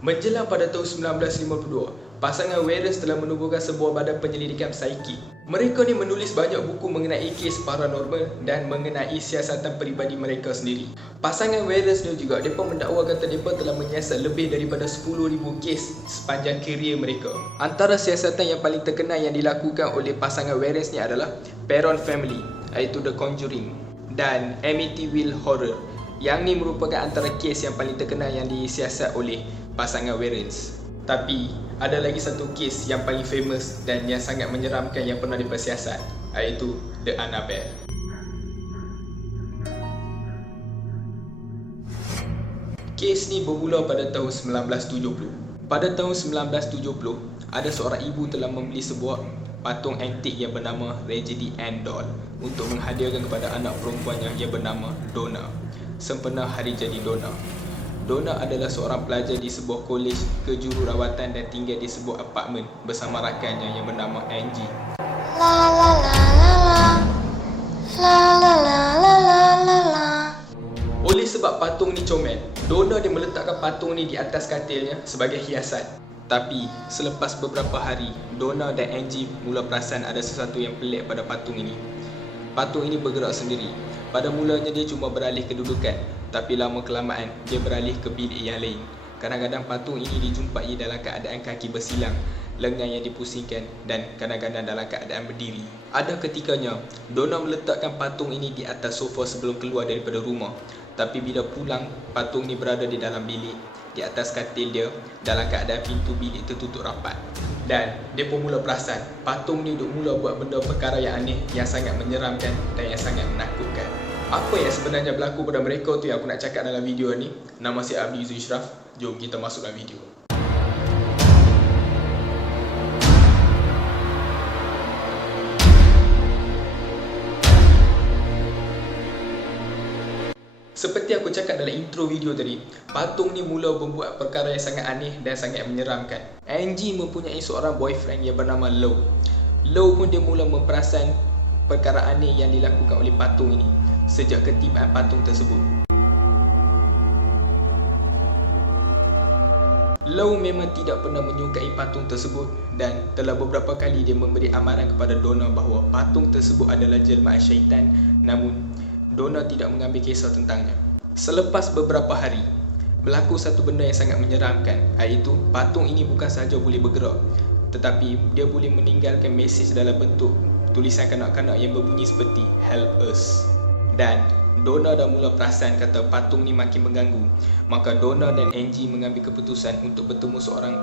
Menjelang pada tahun 1952, pasangan Warrens telah menubuhkan sebuah badan penyelidikan psikik. Mereka ni menulis banyak buku mengenai kes paranormal dan mengenai siasatan peribadi mereka sendiri. Pasangan Warrens ni juga, mereka mendakwa kata mereka telah menyiasat lebih daripada 10,000 kes sepanjang kerjaya mereka. Antara siasatan yang paling terkenal yang dilakukan oleh pasangan Warrens ni adalah Perron Family, iaitu The Conjuring, dan Amityville Horror. Yang ni merupakan antara kes yang paling terkenal yang disiasat oleh pasangan Warrens. Tapi ada lagi satu kes yang paling famous dan yang sangat menyeramkan yang pernah dipersiasat, iaitu The Annabelle. Kes ni bermula pada tahun 1970. Pada tahun 1970, ada seorang ibu telah membeli sebuah patung antik yang bernama Raggedy Ann doll untuk menghadiahkan kepada anak perempuannya yang bernama Donna sempena hari jadi Donna. Donna adalah seorang pelajar di sebuah kolej kejururawatan dan tinggal di sebuah apartmen bersama rakannya yang bernama Angie. La la la la la. La la la la la la la. Oleh sebab patung ni comel, Donna dia meletakkan patung ni di atas katilnya sebagai hiasan. Tapi selepas beberapa hari, Donna dan Angie mula perasan ada sesuatu yang pelik pada patung ini. Patung ini bergerak sendiri. Pada mulanya dia cuma beralih kedudukan, tapi lama kelamaan dia beralih ke bilik yang lain. Kadang-kadang patung ini dijumpai dalam keadaan kaki bersilang, lengan yang dipusingkan dan kadang-kadang dalam keadaan berdiri. Ada ketikanya, Donna meletakkan patung ini di atas sofa sebelum keluar daripada rumah. Tapi bila pulang, patung ini berada di dalam bilik, di atas katil dia, dalam keadaan pintu bilik tertutup rapat. Dan dia pun mula perasan, patung ni duk mula buat benda perkara yang aneh, yang sangat menyeramkan dan yang sangat menakutkan. Apa yang sebenarnya berlaku pada mereka tu yang aku nak cakap dalam video ni. Nama saya Abdi Yusuf. Jom kita masuk dalam video. Seperti aku cakap dalam intro video tadi, patung ni mula membuat perkara yang sangat aneh dan sangat menyeramkan. Angie mempunyai seorang boyfriend yang bernama Low. Low pun dia mula memperasan perkara aneh yang dilakukan oleh patung ini sejak ketibaan patung tersebut. Low memang tidak pernah menyukai patung tersebut dan telah beberapa kali dia memberi amaran kepada Donna bahawa patung tersebut adalah jelmaan syaitan, namun Donna tidak mengambil kisah tentangnya. Selepas beberapa hari, berlaku satu benda yang sangat menyeramkan, iaitu patung ini bukan sahaja boleh bergerak, tetapi dia boleh meninggalkan mesej dalam bentuk tulisan kanak-kanak yang berbunyi seperti "Help us". Dan Donna dah mula perasan kata patung ni makin mengganggu. Maka Donna dan Angie mengambil keputusan untuk bertemu seorang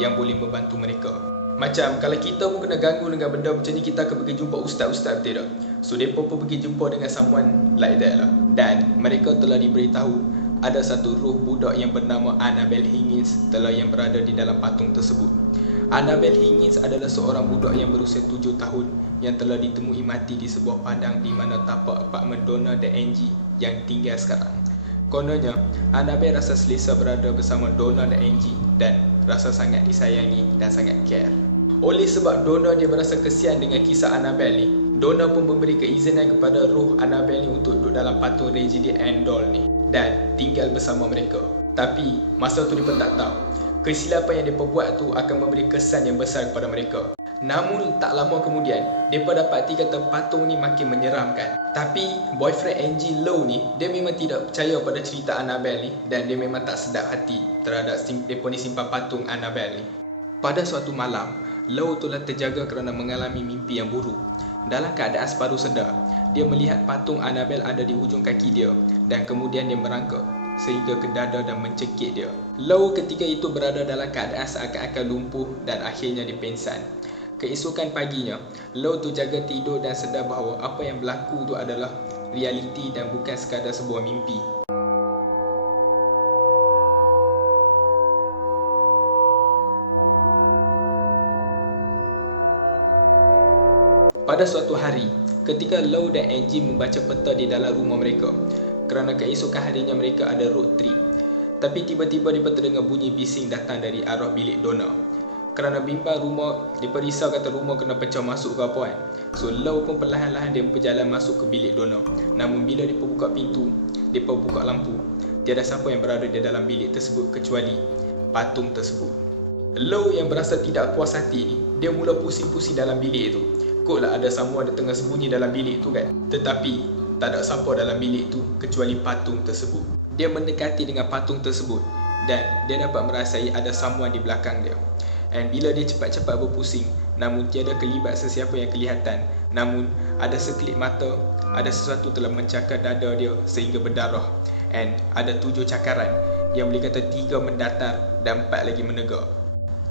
yang boleh membantu mereka. Macam kalau kita pun kena ganggu dengan benda macam ni, kita akan pergi jumpa ustaz-ustaz, betul tak? So mereka pun pergi jumpa dengan someone like that lah. Dan mereka telah diberitahu ada satu roh budak yang bernama Annabelle Higgins telah yang berada di dalam patung tersebut. Annabelle Higgins adalah seorang budak yang berusia 7 tahun yang telah ditemui mati di sebuah padang di mana tapak apartmen Donna dan Angie yang tinggal sekarang. Kononnya, Annabelle rasa selesa berada bersama Donna dan Angie dan rasa sangat disayangi dan sangat care. Oleh sebab Donna dia berasa kesian dengan kisah Annabelle ni, Donna pun memberi keizinan kepada roh Annabelle ni untuk duduk dalam patung Raggedy Ann doll ni dan tinggal bersama mereka. Tapi masa tu dia pun tak tahu kesilapan yang mereka buat tu akan memberi kesan yang besar kepada mereka. Namun tak lama kemudian, mereka dapati kata patung ni makin menyeramkan. Tapi boyfriend Angie Low ni, dia memang tidak percaya pada cerita Annabelle ni dan dia memang tak sedap hati terhadap mereka ni simpan patung Annabelle ni. Pada suatu malam, Low telah terjaga kerana mengalami mimpi yang buruk. Dalam keadaan separuh sedar, dia melihat patung Annabelle ada di hujung kaki dia dan kemudian dia merangkak sehingga ke dada dan mencekik dia. Low ketika itu berada dalam keadaan seakan-akan lumpuh dan akhirnya dia pingsan. Keesokan paginya, Low tu jaga tidur dan sedar bahawa apa yang berlaku tu adalah realiti dan bukan sekadar sebuah mimpi. Pada suatu hari, ketika Low dan Angie membaca peta di dalam rumah mereka, kerana keesokan harinya mereka ada road trip. Tapi tiba-tiba mereka terdengar bunyi bising datang dari arah bilik Donna. Kerana bimbang rumah, mereka risau kata rumah kena pecah masuk ke apa kan. So Low pun perlahan-lahan dia berjalan masuk ke bilik Donna. Namun bila mereka buka pintu, mereka buka lampu, tiada siapa yang berada di dalam bilik tersebut kecuali patung tersebut. Lo yang berasa tidak puas hati ni, dia mula pusing-pusing dalam bilik tu. Kotlah ada someone ada tengah sembunyi dalam bilik tu kan. Tetapi tak ada siapa dalam bilik tu kecuali patung tersebut. Dia mendekati dengan patung tersebut dan dia dapat merasai ada someone di belakang dia. Dan bila dia cepat-cepat berpusing, namun tiada kelibat sesiapa yang kelihatan, namun ada sekelip mata, ada sesuatu telah mencakar dada dia sehingga berdarah. And ada 7 cakaran, yang boleh kata 3 mendatar dan 4 lagi menegak.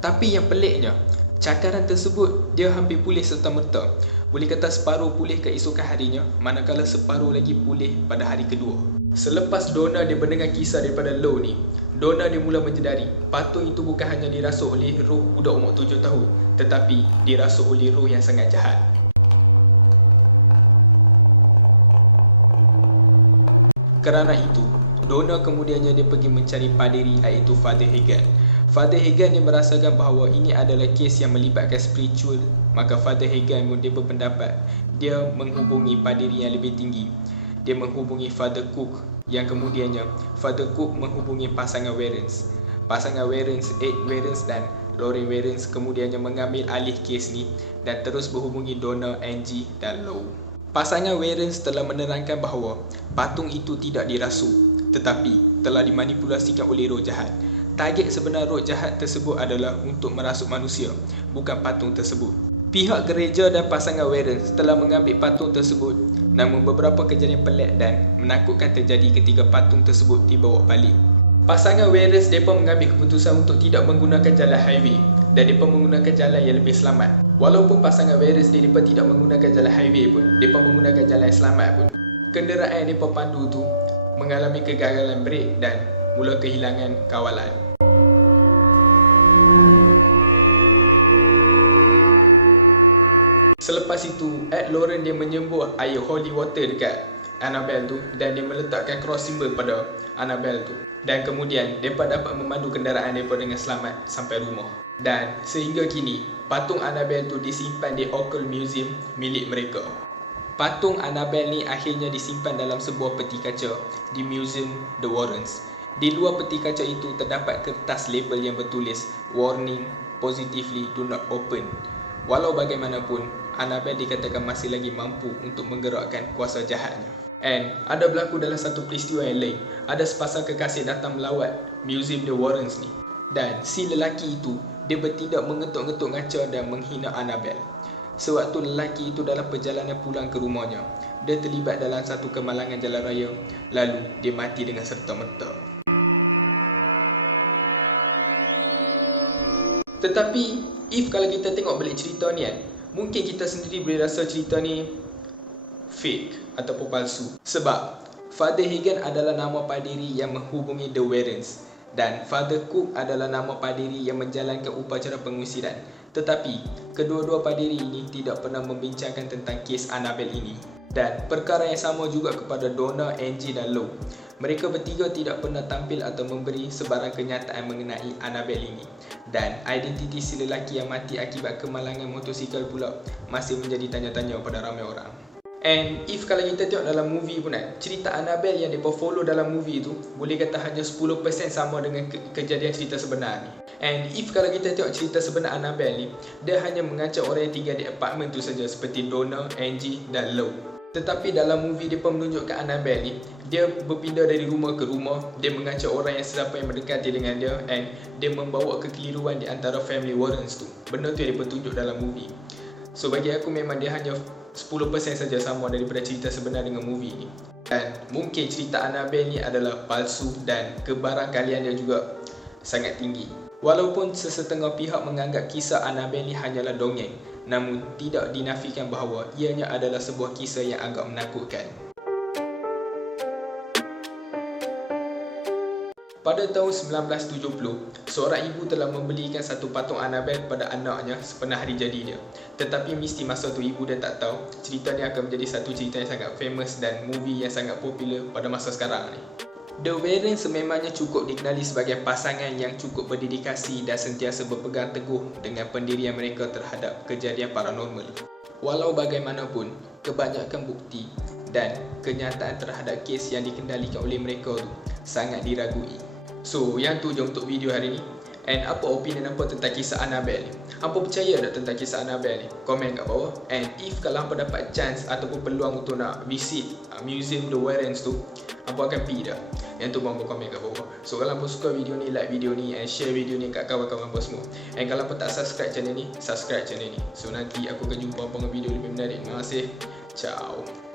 Tapi yang peliknya, cakaran tersebut dia hampir pulih serta-merta. Boleh kata separuh pulih keesokan harinya, manakala separuh lagi pulih pada hari kedua. Selepas Donna dia mendengar kisah daripada Lo ni, Donna dia mula menyedari patung itu bukan hanya dirasuk oleh roh budak umur 7 tahun, tetapi dirasuk oleh roh yang sangat jahat. Kerana itu, Donna kemudiannya dia pergi mencari paderi iaitu Father Hagen. Father Hagen dia merasakan bahawa ini adalah kes yang melibatkan spiritual. Maka Father Hagen pun dia berpendapat dia menghubungi paderi yang lebih tinggi. Dia menghubungi Father Cook, yang kemudiannya Father Cook menghubungi pasangan Warrens. Pasangan Warrens, Ed Warrens dan Lorraine Warrens kemudiannya mengambil alih kes ni dan terus berhubungi Donna, Angie dan Lo. Pasangan Warrens telah menerangkan bahawa patung itu tidak dirasuk tetapi telah dimanipulasikan oleh roh jahat. Target sebenar roh jahat tersebut adalah untuk merasuk manusia, bukan patung tersebut. Pihak gereja dan pasangan Warrens telah mengambil patung tersebut, namun beberapa kejadian pelik dan menakutkan terjadi ketika patung tersebut dibawa balik. Pasangan Warrens mereka mengambil keputusan untuk tidak menggunakan jalan highway dan mereka menggunakan jalan yang lebih selamat. Walaupun pasangan Warrens mereka tidak menggunakan jalan highway pun, mereka menggunakan jalan yang selamat pun, kenderaan mereka pandu tu mengalami kegagalan brek dan mula kehilangan kawalan. Selepas itu, Ed Lauren dia menyembur air holy water dekat Annabelle tu dan dia meletakkan cross symbol pada Annabelle tu. Dan kemudian mereka dapat memandu kenderaan mereka dengan selamat sampai rumah. Dan sehingga kini, patung Annabelle tu disimpan di Occult Museum milik mereka. Patung Annabelle ni akhirnya disimpan dalam sebuah peti kaca di Museum The Warrens. Di luar peti kaca itu terdapat kertas label yang bertulis "Warning, positively do not open". Walau bagaimanapun, Annabelle dikatakan masih lagi mampu untuk menggerakkan kuasa jahatnya. And ada berlaku dalam satu peristiwa yang lain. Ada sepasang kekasih datang melawat Museum The Warrens ni. Dan si lelaki itu, dia bertindak mengetuk-ngetuk ngaca dan menghina Annabelle. Sewaktu lelaki itu dalam perjalanan pulang ke rumahnya, dia terlibat dalam satu kemalangan jalan raya, lalu dia mati dengan serta-merta. Tetapi, if kalau kita tengok balik cerita ni kan, mungkin kita sendiri boleh rasa cerita ni fake ataupun palsu. Sebab Father Hagen adalah nama paderi yang menghubungi The Warrens dan Father Cook adalah nama paderi yang menjalankan upacara pengusiran. Tetapi kedua-dua paderi ini tidak pernah membincangkan tentang kes Annabelle ini. Dan perkara yang sama juga kepada Donna, Angie dan Lo. Mereka bertiga tidak pernah tampil atau memberi sebarang kenyataan mengenai Annabelle ini. Dan identiti si lelaki yang mati akibat kemalangan motosikal pula masih menjadi tanya-tanya pada ramai orang. And if kalau kita tengok dalam movie pun kan, cerita Annabelle yang mereka follow dalam movie tu boleh kata hanya 10% sama dengan kejadian cerita sebenar ni. And if kalau kita tengok cerita sebenar Annabelle ni, dia hanya mengancam orang yang tinggal di apartmen tu saja seperti Donna, Angie dan Lo. Tetapi dalam movie dia pun menunjukkan Annabelle ni, dia berpindah dari rumah ke rumah, dia mengancam orang yang sesiapa yang mendekati dengan dia and dia membawa kekeliruan di antara family Warrens tu. Benda tu yang dia tunjuk dalam movie. So bagi aku memang dia hanya 10% saja sama daripada cerita sebenar dengan movie ni. Dan mungkin cerita Annabelle ni adalah palsu dan kebarangkalian dia juga sangat tinggi. Walaupun sesetengah pihak menganggap kisah Annabelle ni hanyalah dongeng, namun tidak dinafikan bahawa ianya adalah sebuah kisah yang agak menakutkan. Pada tahun 1970, seorang ibu telah membelikan satu patung Annabelle kepada anaknya sepenuh hari jadi dia. Tetapi mesti masa tu ibu dia tak tahu cerita ni akan menjadi satu cerita yang sangat famous dan movie yang sangat popular pada masa sekarang ni. The Warrens sememangnya cukup dikenali sebagai pasangan yang cukup berdedikasi dan sentiasa berpegang teguh dengan pendirian mereka terhadap kejadian paranormal. Walau bagaimanapun, kebanyakan bukti dan kenyataan terhadap kes yang dikendalikan oleh mereka tu sangat diragui. So, yang tu je untuk video hari ni. And apa opinion hampa tentang kisah Annabelle ni? Hampa percaya tak tentang kisah Annabelle ni? Komen kat bawah. And if kalau hampa dapat chance ataupun peluang untuk nak visit Museum The Warrens tu, hampa akan pergi dah. Yang tu hampa komen kat bawah. So kalau hampa suka video ni, like video ni and share video ni kat kawan-kawan hampa semua. And kalau hampa tak subscribe channel ni, subscribe channel ni. So nanti aku akan jumpa hampa dengan video lebih menarik. Terima kasih. Ciao.